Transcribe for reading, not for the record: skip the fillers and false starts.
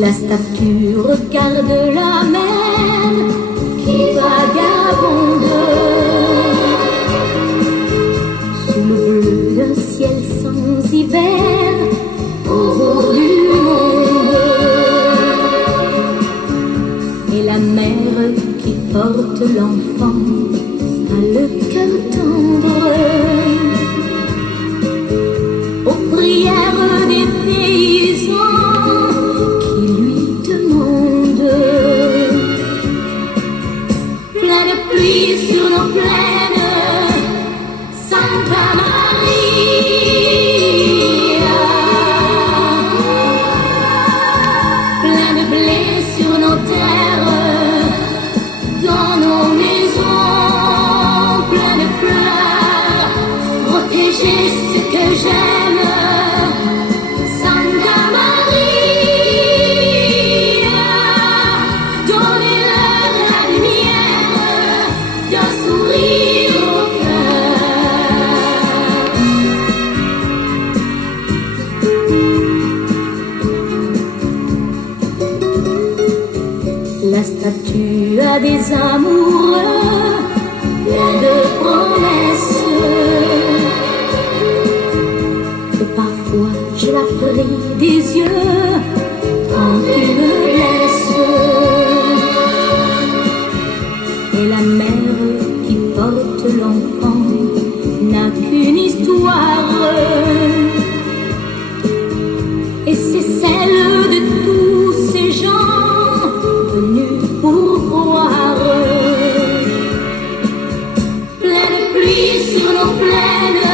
La statue regarde la mer qui vagabonde sous le bleu d'un ciel sans hiver au bout du monde. Et la mère qui porte l'enfant a le cœur tendre aux prières des paysans qui lui demandent. Plein de pluie sur nos plaines, Santa Maria. Plein de blé sur nos terres, dans nos maisons, plein de fleurs, protéger ce que j'aime. Santa Maria, donnez-leur la lumière d'un sourire au cœur. La statue a des amoureux, plein de promesses. Et parfois je la prie des yeux quand tu me blesses. Et la mère qui porte l'enfant n'a qu'une histoire, et c'est celle de tous ces gens venus pour croire. Plein de pluie sur nos plaines,